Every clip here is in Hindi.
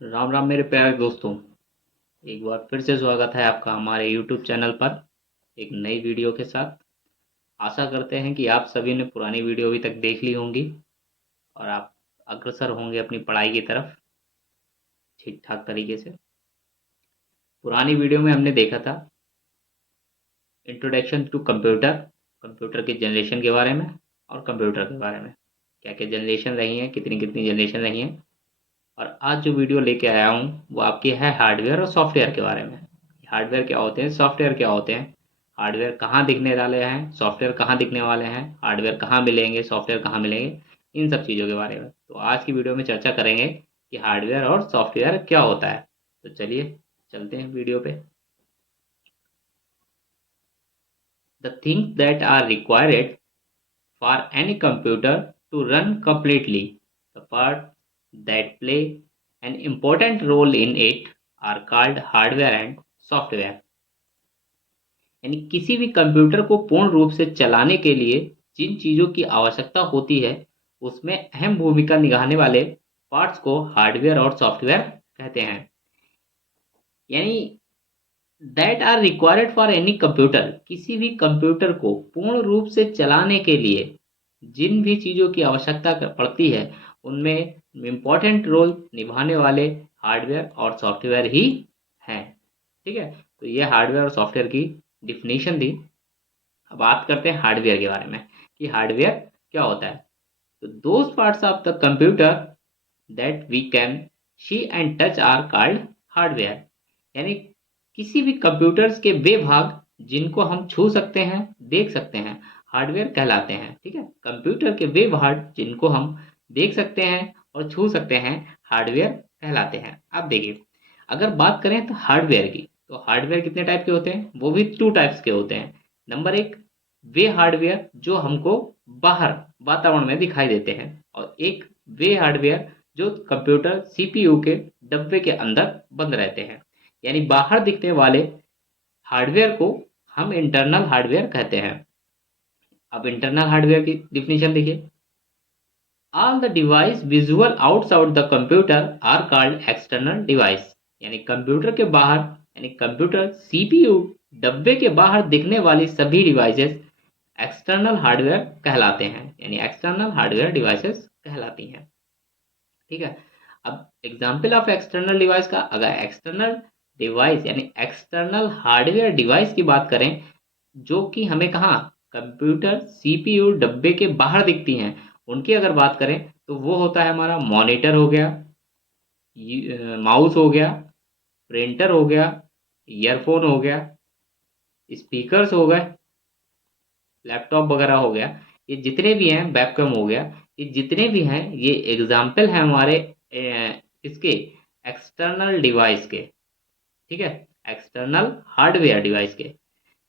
राम राम मेरे प्यारे दोस्तों। एक बार फिर से स्वागत है आपका हमारे YouTube चैनल पर एक नई वीडियो के साथ। आशा करते हैं कि आप सभी ने पुरानी वीडियो अभी तक देख ली होंगी और आप अग्रसर होंगे अपनी पढ़ाई की तरफ ठीक ठाक तरीके से। पुरानी वीडियो में हमने देखा था इंट्रोडक्शन टू कंप्यूटर, कंप्यूटर के जनरेशन के बारे में और कंप्यूटर के बारे में क्या क्या जनरेशन रही हैं, कितनी कितनी जनरेशन रही हैं। और आज जो वीडियो लेके आया हूँ वो आपकी है हार्डवेयर और सॉफ्टवेयर के बारे में। हार्डवेयर क्या होते हैं, सॉफ्टवेयर क्या होते हैं, हार्डवेयर कहाँ दिखने वाले हैं, सॉफ्टवेयर कहाँ दिखने वाले हैं, हार्डवेयर कहाँ मिलेंगे, सॉफ्टवेयर कहाँ मिलेंगे, इन सब चीज़ों के बारे में। तो आज की वीडियो में चर्चा करेंगे कि हार्डवेयर और सॉफ्टवेयर क्या होता है। तो चलिए चलते हैं वीडियो पे। The things that are required for any computer to run completely. The parts that play an important role in it are called hardware and software. यानी किसी भी कंप्यूटर को पूर्ण रूप से चलाने के लिए जिन चीज़ों की आवश्यकता होती है उसमें अहम भूमिका निभाने वाले पार्ट्स को हार्डवेयर और सॉफ्टवेयर कहते हैं। यानी that are required for any computer, किसी भी कंप्यूटर को पूर्ण रूप से चलाने के लिए जिन भी चीज़ों की आवश्यकता पड़ती है उनमें इम्पॉर्टेंट रोल निभाने वाले हार्डवेयर और सॉफ्टवेयर ही हैं। ठीक है, तो ये हार्डवेयर और सॉफ्टवेयर की डिफिनीशन थी। अब बात करते हैं हार्डवेयर के बारे में कि हार्डवेयर क्या होता है। तो those parts of the computer that we can see and touch are called hardware. यानी किसी भी कंप्यूटर्स के वे भाग जिनको हम छू सकते हैं, देख सकते हैं, हार्डवेयर कहलाते हैं। ठीक है, कंप्यूटर के वे भाग जिनको हम देख सकते हैं और छू सकते हैं हार्डवेयर कहलाते हैं। अब देखिए, अगर बात करें तो हार्डवेयर की, तो हार्डवेयर कितने टाइप के होते हैं, वो भी टू टाइप्स के होते हैं। नंबर एक, वे हार्डवेयर जो हमको बाहर वातावरण में दिखाई देते हैं, और एक वे हार्डवेयर जो कंप्यूटर सीपीयू के डब्बे के अंदर बंद रहते हैं। यानी बाहर दिखने वाले हार्डवेयर को हम इंटरनल हार्डवेयर कहते हैं। अब इंटरनल हार्डवेयर की डिफिनीशन देखिए। All the device visual outside the computer are called external device. यानी कंप्यूटर के बाहर, यानी कंप्यूटर सीपीयू डब्बे के बाहर दिखने वाली सभी डिवाइसेस एक्सटर्नल हार्डवेयर कहलाते हैं, यानी एक्सटर्नल हार्डवेयर डिवाइसेस कहलाती हैं। ठीक है, अब एग्जाम्पल ऑफ एक्सटर्नल डिवाइस का, अगर एक्सटर्नल डिवाइस यानी एक्सटर्नल हार्डवेयर डिवाइस की बात करें जो कि हमें कहाँ, कंप्यूटर सीपीयू डब्बे के बाहर दिखती हैं, उनकी अगर बात करें तो वो होता है हमारा मॉनिटर हो गया, माउस हो गया, प्रिंटर हो गया, ईयरफोन हो गया, स्पीकर्स हो गए, लैपटॉप वगैरह हो गया, ये जितने भी हैं, वेबकैम हो गया, ये जितने भी हैं ये एग्जाम्पल हैं हमारे इसके एक्सटर्नल डिवाइस के। ठीक है, एक्सटर्नल हार्डवेयर डिवाइस के,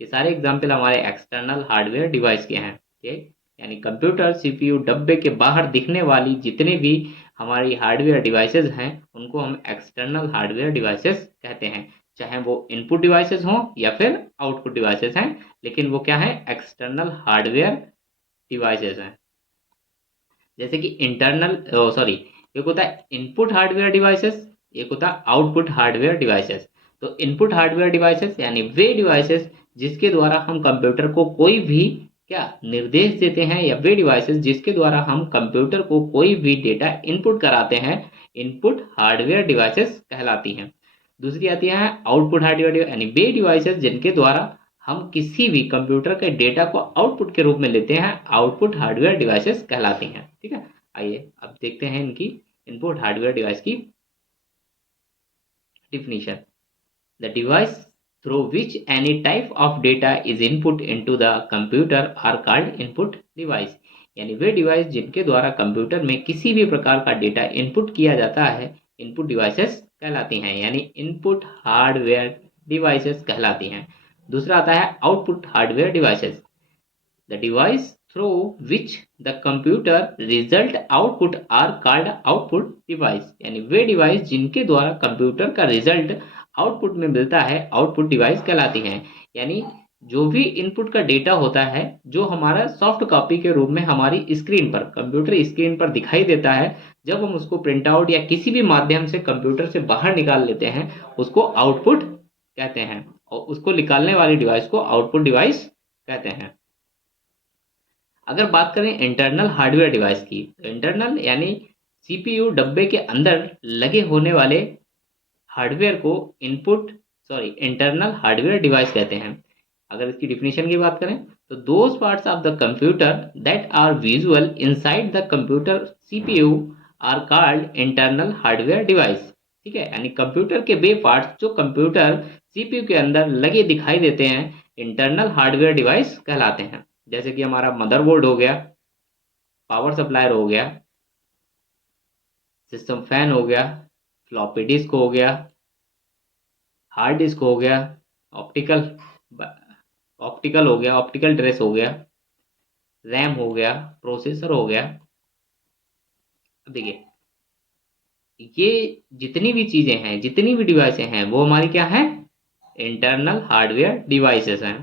ये सारे एग्जाम्पल हमारे एक्सटर्नल हार्डवेयर डिवाइस के हैं। ठीक, यानी कंप्यूटर सीपीयू डब्बे के बाहर दिखने वाली जितने भी हमारी हार्डवेयर डिवाइसेस हैं उनको हम एक्सटर्नल हार्डवेयर डिवाइसेस कहते हैं। चाहे वो इनपुट डिवाइसेस हों या फिर आउटपुट डिवाइसेस हैं, लेकिन वो क्या है, एक्सटर्नल हार्डवेयर डिवाइसेस हैं। जैसे कि इंटरनल, सॉरी, एक होता है इनपुट हार्डवेयर डिवाइसेस, एक होता है आउटपुट हार्डवेयर डिवाइसेस। तो इनपुट हार्डवेयर डिवाइसेस यानी वे डिवाइसेस जिसके द्वारा हम कंप्यूटर को कोई भी क्या निर्देश देते हैं, या वे डिवाइसेस जिसके द्वारा हम कंप्यूटर को कोई भी डेटा इनपुट कराते हैं, इनपुट हार्डवेयर डिवाइसेस कहलाती हैं। दूसरी आती है आउटपुट हार्डवेयर यानी वे डिवाइसेस जिनके द्वारा हम किसी भी कंप्यूटर के डेटा को आउटपुट के रूप में लेते हैं, आउटपुट हार्डवेयर डिवाइसेस कहलाती हैं। ठीक है, आइए अब देखते हैं इनकी इनपुट हार्डवेयर डिवाइस की definition. The device through which any type of data is input into the computer are called input device. यानी वे डिवाइस जिनके द्वारा कंप्यूटर में किसी भी प्रकार का डेटा इनपुट किया जाता है, इनपुट डिवाइसेस कहलाती हैं, यानी इनपुट हार्डवेयर डिवाइसेस कहलाती हैं। दूसरा आता है output hardware devices. The device through which the computer result output are called output device। यानी वे डिवाइस जिनके द्वारा कंप्यूटर का रिजल्ट आउटपुट में मिलता है, आउटपुट डिवाइस कहलाती हैं। यानी जो भी इनपुट का डेटा होता है, जो हमारा सॉफ्ट कॉपी के रूप में हमारी स्क्रीन पर, कंप्यूटर स्क्रीन पर दिखाई देता है, जब हम उसको प्रिंट आउट या किसी भी माध्यम से कंप्यूटर से बाहर निकाल लेते हैं, उसको आउटपुट कहते हैं, और उसको निकालने वाली डिवाइस को आउटपुट डिवाइस कहते हैं। अगर बात करें इंटरनल हार्डवेयर डिवाइस की, तो इंटरनल यानी सीपीयू डब्बे के अंदर लगे होने वाले हार्डवेयर को input sorry internal hardware device कहते हैं। अगर इसकी डिफिनेशन की बात करें, तो those parts of the computer that are visual inside the computer CPU are called internal hardware device. ठीक है, यानी कंप्यूटर के वे पार्ट्स जो कंप्यूटर सीपीयू के अंदर लगे दिखाई देते हैं, इंटरनल हार्डवेयर डिवाइस कहलाते हैं। जैसे कि हमारा मदरबोर्ड हो गया, पावर सप्लायर हो गया, सिस्टम फैन हो गया, फ्लॉपी डिस्क हो गया, हार्ड डिस्क हो गया, ऑप्टिकल ऑप्टिकल हो गया, ऑप्टिकल ड्रेस हो गया, रैम हो गया, प्रोसेसर हो गया। अब देखिए, ये जितनी भी चीजें हैं, जितनी भी डिवाइसें हैं, वो हमारी क्या है, इंटरनल हार्डवेयर डिवाइसेस हैं।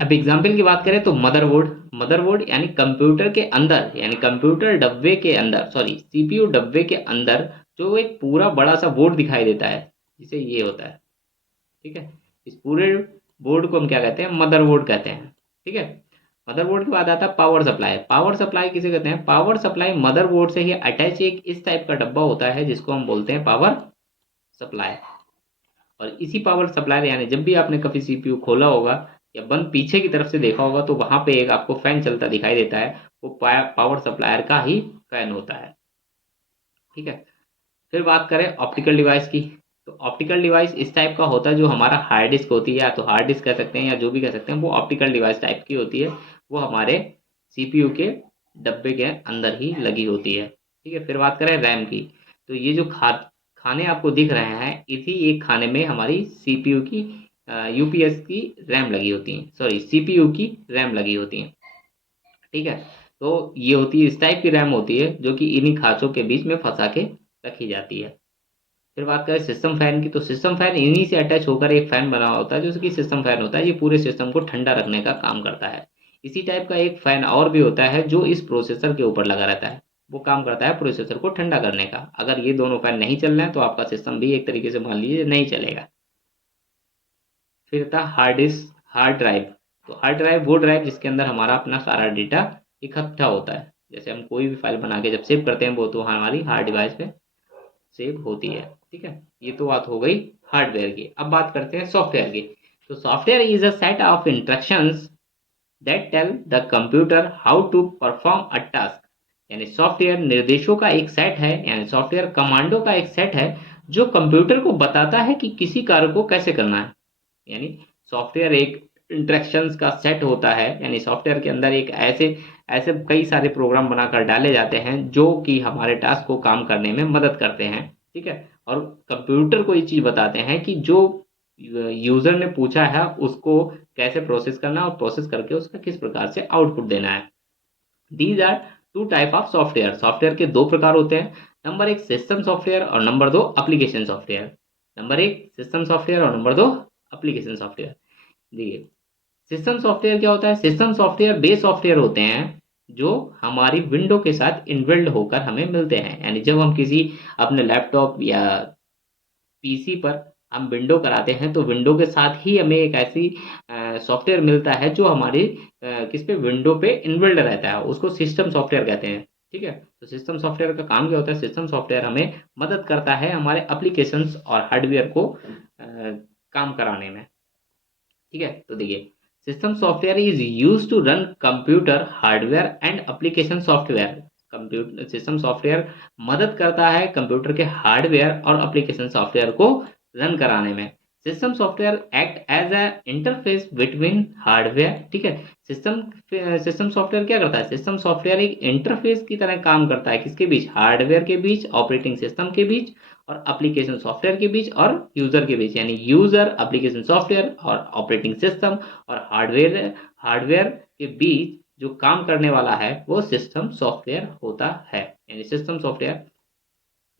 अब एग्जाम्पल की बात करें तो मदरबोर्ड, मदरबोर्ड यानी कंप्यूटर के अंदर, यानी कंप्यूटर डब्बे के अंदर, सॉरी सीपीयू डब्बे के अंदर जो एक पूरा बड़ा सा बोर्ड दिखाई देता है, जिसे ये होता है। ठीक है, इस पूरे बोर्ड को हम क्या कहते हैं, मदरबोर्ड कहते हैं। ठीक है, मदरबोर्ड के बाद आता है पावर सप्लाई। पावर सप्लाई किसे कहते हैं, पावर सप्लाई मदरबोर्ड से ही अटैच एक इस टाइप का डब्बा होता है जिसको हम बोलते हैं पावर सप्लाई। और इसी पावर सप्लाई, यानी जब भी आपने कभी सीपीयू खोला होगा या बंद पीछे की तरफ से देखा होगा, तो वहां पे एक आपको फैन चलता दिखाई देता है, वो पावर सप्लायर का ही फैन होता है। ठीक है, फिर बात करें ऑप्टिकल डिवाइस की, तो ऑप्टिकल डिवाइस इस टाइप का होता है, जो हमारा हार्ड डिस्क होती है, या तो हार्ड डिस्क कह सकते हैं या जो भी कह सकते हैं, वो ऑप्टिकल डिवाइस टाइप की होती है। वो हमारे सीपीयू के डब्बे के अंदर ही लगी होती है। ठीक है, फिर बात करें रैम की, तो ये जो खाने आपको दिख रहे हैं, इसी एक खाने में हमारी सीपीयू की यूपीएस की रैम लगी होती है, सॉरी सीपीयू की रैम लगी होती है। ठीक है, तो ये होती है, इस टाइप की रैम होती है, जो कि इन्हीं खांचों के बीच में फंसा के रखी जाती है। फिर बात करें सिस्टम फैन की, तो सिस्टम फैन इन्हीं से अटैच होकर एक फैन बना होता है, जो कि सिस्टम फैन होता है, ये पूरे सिस्टम को ठंडा रखने का काम करता है। इसी टाइप का एक फैन और भी होता है, जो इस प्रोसेसर के ऊपर लगा रहता है, वो काम करता है प्रोसेसर को ठंडा करने का। अगर ये दोनों फैन नहीं चल रहे हैं, तो आपका सिस्टम भी एक तरीके से मान लीजिए नहीं चलेगा। फिर था हार्ड डिस्क, हार्ड ड्राइव। तो हार्ड ड्राइव वो ड्राइव जिसके अंदर हमारा अपना सारा डेटा इकट्ठा होता है। जैसे हम कोई भी फाइल बना के जब सेव करते हैं, वो तो हमारी हार्ड डिवाइस पे सेव होती है। ठीक है, ये तो बात हो गई हार्डवेयर की। अब बात करते हैं सॉफ्टवेयर की। तो software is a set of instructions that tell the computer how to perform a task. यानी सॉफ्टवेयर निर्देशों का एक सेट है, यानी सॉफ्टवेयर कमांडो का एक सेट है, जो कंप्यूटर को बताता है कि किसी कार्य को कैसे करना है। यानी सॉफ्टवेयर एक इंस्ट्रक्शंस का सेट होता है, यानी सॉफ्टवेयर के अंदर एक ऐसे ऐसे कई सारे प्रोग्राम बनाकर डाले जाते हैं, जो कि हमारे टास्क को काम करने में मदद करते हैं। ठीक है, और कंप्यूटर को ये चीज़ बताते हैं कि जो यूजर ने पूछा है उसको कैसे प्रोसेस करना है, और प्रोसेस करके उसका किस प्रकार से आउटपुट देना है। These are two type of software. Software के दो प्रकार होते हैं, नंबर एक सिस्टम सॉफ्टवेयर और नंबर दो एप्लीकेशन सॉफ्टवेयर। नंबर एक सिस्टम सॉफ्टवेयर और नंबर दो एप्लीकेशन सॉफ्टवेयर। देखिए, सिस्टम सॉफ्टवेयर क्या होता है, सिस्टम सॉफ्टवेयर वे सॉफ्टवेयर होते हैं जो हमारी विंडो के साथ इनबिल्ड होकर हमें मिलते हैं। यानी जब हम किसी अपने लैपटॉप या पीसी पर हम विंडो कराते हैं, तो विंडो के साथ ही हमें एक ऐसी सॉफ्टवेयर मिलता है जो हमारी किस पे, विंडो पे इनबिल्ड रहता है, उसको सिस्टम सॉफ्टवेयर कहते हैं। ठीक है, तो सिस्टम सॉफ्टवेयर का काम क्या होता है, सिस्टम सॉफ्टवेयर हमें मदद करता है हमारे एप्लीकेशंस और हार्डवेयर को काम कराने में। ठीक है, तो देखिए, system software is use to run computer hardware and application software. Computer system software मदद करता है कंप्यूटर के हार्डवेयर और एप्लीकेशन सॉफ्टवेयर को रन कराने में। System software act as a interface between hardware. ठीक है, सिस्टम सिस्टम सॉफ्टवेयर क्या करता है, सिस्टम सॉफ्टवेयर एक इंटरफेस की तरह काम करता है, किसके बीच, हार्डवेयर के बीच, ऑपरेटिंग सिस्टम के बीच, और एप्लीकेशन सॉफ्टवेयर के बीच, और यूजर के बीच। यानी यूजर, एप्लीकेशन सॉफ्टवेयर और ऑपरेटिंग सिस्टम और हार्डवेयर हार्डवेयर के बीच जो काम करने वाला है, वो सिस्टम सॉफ्टवेयर होता है। यानी सिस्टम सॉफ्टवेयर,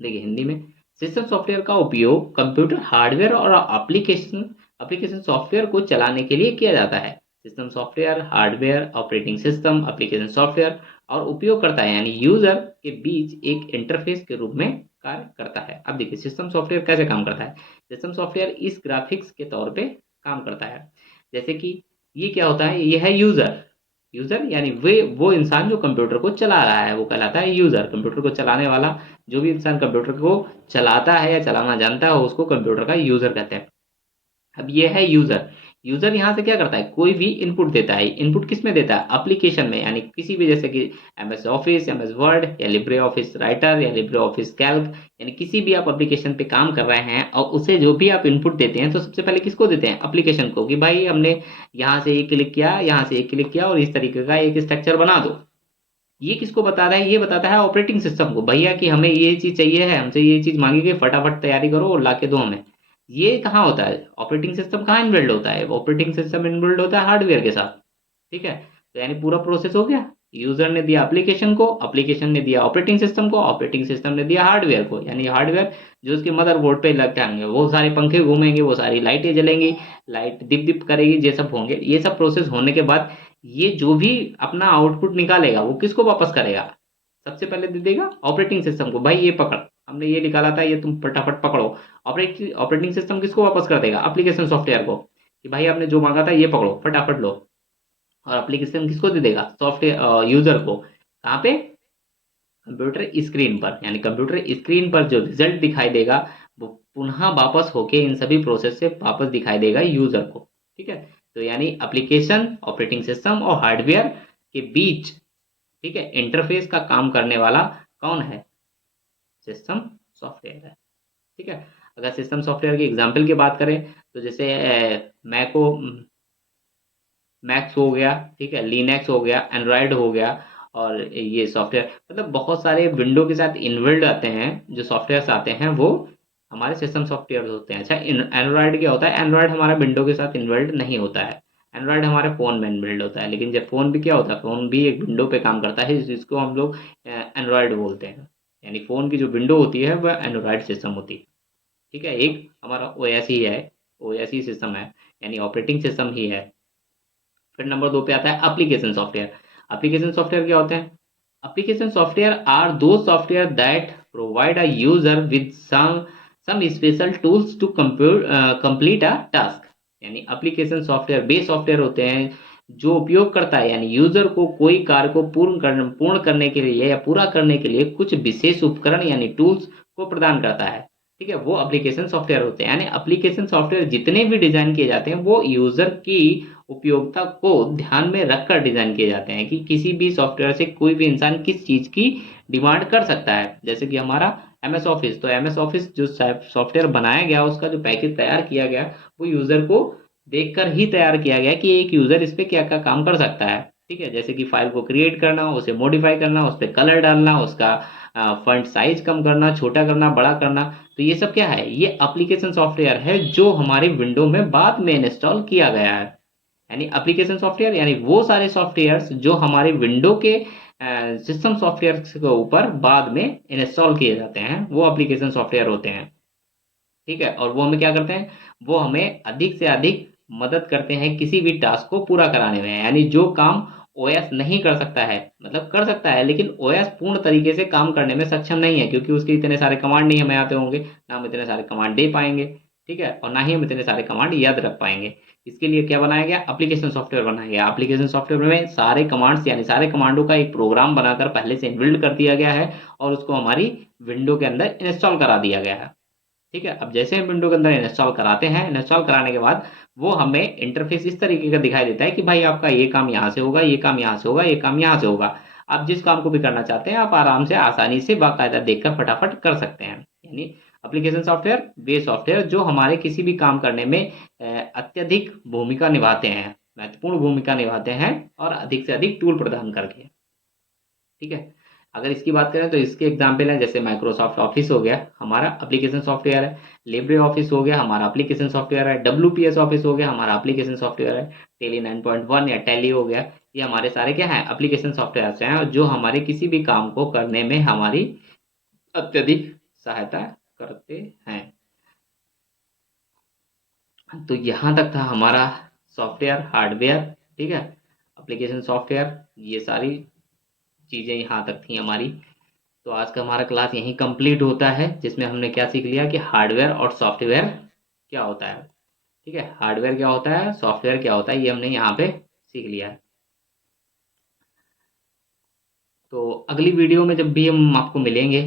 देखिए हिंदी में, सिस्टम सॉफ्टवेयर का उपयोग कंप्यूटर हार्डवेयर और एप्लीकेशन एप्लीकेशन सॉफ्टवेयर को चलाने के लिए किया जाता है। System software, hardware, operating system, application software और उपयोगकर्ता यानी यूजर के बीच एक इंटरफेस के रूप में कार्य करता है। अब देखिए सिस्टम सॉफ्टवेयर कैसे काम करता है। सिस्टम सॉफ्टवेयर इस ग्राफिक्स के तौर पे काम करता है। जैसे कि ये क्या होता है, ये है यूजर। यूजर यानी वे वो इंसान जो कंप्यूटर को चला रहा है वो कहलाता है यूजर। कंप्यूटर को चलाने वाला जो भी इंसान कंप्यूटर को चलाता है या चलाना जानता है उसको कंप्यूटर का यूजर कहते हैं। अब ये है यूजर। यूजर यहाँ से क्या करता है, कोई भी इनपुट देता है। इनपुट किस में देता है, एप्लीकेशन में, यानी किसी भी, जैसे कि एमएस ऑफिस, एमएस वर्ड या लिब्रे ऑफिस राइटर या लिब्रे ऑफिस कैल्क, यानी किसी भी आप एप्लीकेशन पे काम कर रहे हैं और उसे जो भी आप इनपुट देते हैं तो सबसे पहले किसको देते हैं, एप्लीकेशन को, कि भाई हमने यहाँ से ये क्लिक किया, यहाँ से ये क्लिक किया और इस तरीके का एक स्ट्रक्चर बना दो। ये किसको बता रहा है, ये बताता है ऑपरेटिंग सिस्टम को, भैया कि हमें ये चीज चाहिए है, हमसे ये चीज मांगी गई, फटाफट तैयारी करो और ला के दो हमें। ये कहाँ होता है, ऑपरेटिंग सिस्टम कहाँ इनबिल्ड होता है, ऑपरेटिंग सिस्टम इनबिल्ड होता है हार्डवेयर के साथ। ठीक है, तो यानी पूरा प्रोसेस हो गया। यूजर ने दिया एप्लीकेशन को, एप्लीकेशन ने दिया ऑपरेटिंग सिस्टम को, ऑपरेटिंग सिस्टम ने दिया हार्डवेयर को, यानी हार्डवेयर जो उसके मदरबोर्ड पे लग जाएंगे, वो सारे पंखे घूमेंगे, वो सारी लाइटें जलेंगी, लाइट दिप दिप करेगी, ये सब होंगे। ये सब प्रोसेस होने के बाद ये जो भी अपना आउटपुट निकालेगा वो किसको वापस करेगा, सबसे पहले दे देगा ऑपरेटिंग सिस्टम को, भाई ये पकड़, हमने ये निकाला था, ये तुम फटाफट पकड़ो। ऑपरेटिंग सिस्टम किसको वापस कर देगा, एप्लीकेशन सॉफ्टवेयर को, कि भाई आपने जो मांगा था ये पकड़ो फटाफट लो। और एप्लीकेशन किसको दे देगा, सॉफ्टवेयर यूजर को, कहाँ पे, कंप्यूटर स्क्रीन पर, यानी कंप्यूटर स्क्रीन पर जो रिजल्ट दिखाई देगा वो पुनः वापस होके इन सभी प्रोसेस से वापस दिखाई देगा यूजर को। ठीक है, तो यानी एप्लीकेशन, ऑपरेटिंग सिस्टम और हार्डवेयर के बीच, ठीक है, इंटरफेस का काम करने वाला कौन है, सिस्टम सॉफ्टवेयर है। ठीक है, अगर सिस्टम सॉफ्टवेयर की एग्जांपल की बात करें तो जैसे मैको मैक्स हो गया, ठीक है, लिनक्स हो गया, एंड्रॉयड हो गया, और ये सॉफ्टवेयर मतलब बहुत सारे विंडो के साथ इनबिल्ड आते हैं जो सॉफ्टवेयर्स आते हैं वो हमारे सिस्टम सॉफ्टवेयर होते हैं। अच्छा, एंड्रॉयड क्या होता है, एंड्रॉयड हमारा विंडो के साथ इनबिल्ड नहीं होता है। एंड्रॉयड हमारे फ़ोन में इनबिल्ड होता है, लेकिन जब फ़ोन भी क्या होता है, फ़ोन भी एक विंडो पे काम करता है जिसको हम लोग एंड्रॉयड बोलते हैं। यानी फ़ोन की जो विंडो होती है वह एंड्रॉयड सिस्टम होती है। ठीक है, एक हमारा ओ एस ही है, ओ एस ही सिस्टम है, यानी ऑपरेटिंग सिस्टम ही है। फिर नंबर 2 पे आता है एप्लीकेशन सॉफ्टवेयर। एप्लीकेशन सॉफ्टवेयर क्या होते हैं, एप्लीकेशन सॉफ्टवेयर आर दो software that provide a user with some special tools to complete a task. यानी एप्लीकेशन सॉफ्टवेयर वे सॉफ्टवेयर होते हैं जो उपयोग करता है, यानी यूजर को कोई कार्य को पूर्ण करने के लिए या पूरा करने के लिए कुछ विशेष उपकरण यानी टूल्स को प्रदान करता है। ठीक है, वो एप्लीकेशन सॉफ्टवेयर होते हैं। यानी एप्लीकेशन सॉफ्टवेयर जितने भी डिजाइन किए जाते हैं वो यूजर की उपयोगिता को ध्यान में रखकर डिजाइन किए जाते हैं, कि किसी भी सॉफ्टवेयर से कोई भी इंसान किस चीज की डिमांड कर सकता है। जैसे कि हमारा एमएस ऑफिस, तो एमएस ऑफिस जो सॉफ्टवेयर बनाया गया उसका जो पैकेज तैयार किया गया वो यूजर को देखकर ही तैयार किया गया कि एक यूजर इस पे क्या क्या काम कर सकता है। ठीक है, जैसे कि फाइल को क्रिएट करना, उसे मॉडिफाई करना, उस पर कलर डालना, उसका फॉन्ट साइज कम करना, छोटा करना, बड़ा करना। तो ये सब क्या है, ये एप्लीकेशन सॉफ्टवेयर है जो हमारे विंडो में बाद में इंस्टॉल किया गया है। यानी एप्लीकेशन सॉफ्टवेयर यानी वो सारे सॉफ्टवेयर्स जो हमारे विंडो के सिस्टम सॉफ्टवेयर के ऊपर बाद में इंस्टॉल किए जाते हैं वो एप्लीकेशन सॉफ्टवेयर होते हैं। ठीक है, और वो हमें क्या करते हैं, वो हमें अधिक से अधिक मदद करते हैं किसी भी टास्क को पूरा कराने में। यानी जो काम ओएस नहीं कर सकता है, मतलब कर सकता है लेकिन ओएस पूर्ण तरीके से काम करने में सक्षम नहीं है, क्योंकि उसके इतने सारे कमांड नहीं हमें आते होंगे, ना हम इतने सारे कमांड दे पाएंगे। ठीक है, और ना ही हम इतने सारे कमांड याद रख पाएंगे। इसके लिए क्या बनाया गया, एप्लीकेशन सॉफ्टवेयर बनाया गया। एप्लीकेशन सॉफ्टवेयर में सारे कमांड्स यानी सारे कमांडों का एक प्रोग्राम बनाकर पहले से इनबिल्ड कर दिया गया है और उसको हमारी विंडो के अंदर इंस्टॉल करा दिया गया है। ठीक है, अब जैसे हम विंडो के अंदर इंस्टॉल कराते हैं, इंस्टॉल कराने के बाद वो हमें इंटरफेस इस तरीके का दिखाई देता है कि भाई आपका ये काम यहाँ से होगा, ये काम यहाँ से होगा, ये काम यहाँ से होगा। आप जिस काम को भी करना चाहते हैं आप आराम से आसानी से बाकायदा देखकर फटाफट कर सकते हैं। यानी एप्लीकेशन सॉफ्टवेयर वे सॉफ्टवेयर जो हमारे किसी भी काम करने में अत्यधिक भूमिका निभाते हैं, महत्वपूर्ण भूमिका निभाते हैं और अधिक से अधिक टूल प्रदान करके। ठीक है, अगर इसकी बात करें तो इसके एग्जाम्पल हैं, जैसे माइक्रोसॉफ्ट ऑफिस हो गया हमारा एप्लीकेशन सॉफ्टवेयर है, लिब्रे ऑफिस हो गया हमारा एप्लीकेशन सॉफ्टवेयर है, डब्ल्यूपीएस ऑफिस हो गया हमारा एप्लीकेशन सॉफ्टवेयर है, टेली 9.1 या टैली हो गया, ये हमारे सारे क्या हैं, एप्लीकेशन सॉफ्टवेयर हैं जो हमारे किसी भी काम को करने में हमारी अत्यधिक सहायता करते हैं। तो यहाँ तक था हमारा सॉफ्टवेयर हार्डवेयर, ठीक है, एप्लीकेशन सॉफ्टवेयर, ये सारी चीज़ें यहाँ तक थी हमारी। तो आज का हमारा क्लास यहीं कंप्लीट होता है, जिसमें हमने क्या सीख लिया कि हार्डवेयर और सॉफ्टवेयर क्या होता है। ठीक है, हार्डवेयर क्या होता है, सॉफ्टवेयर क्या होता है, ये हमने यहाँ पे सीख लिया है। तो अगली वीडियो में जब भी हम आपको मिलेंगे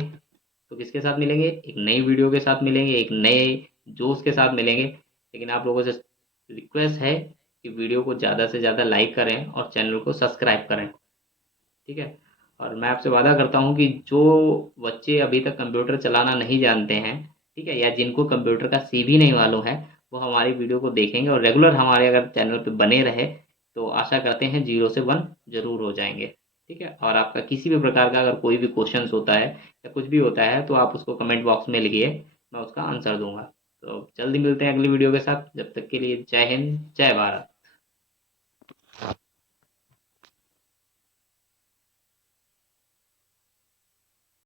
तो किसके साथ मिलेंगे, एक नई वीडियो के साथ मिलेंगे, एक नए जोश के साथ मिलेंगे। लेकिन आप लोगों से रिक्वेस्ट है कि वीडियो को ज़्यादा से ज़्यादा लाइक करें और चैनल को सब्सक्राइब करें। ठीक है, और मैं आपसे वादा करता हूँ कि जो बच्चे अभी तक कंप्यूटर चलाना नहीं जानते हैं, ठीक है, या जिनको कंप्यूटर का सी भी नहीं मालूम है, वो हमारी वीडियो को देखेंगे और रेगुलर हमारे अगर चैनल पे बने रहे तो आशा करते हैं 0 से 1 जरूर हो जाएंगे। ठीक है, और आपका किसी भी प्रकार का अगर कोई भी क्वेश्चंस होता है या कुछ भी होता है तो आप उसको कमेंट बॉक्स में लिखिए, मैं उसका आंसर दूंगा। तो जल्दी मिलते हैं अगली वीडियो के साथ, जब तक के लिए जय हिंद जय भारत।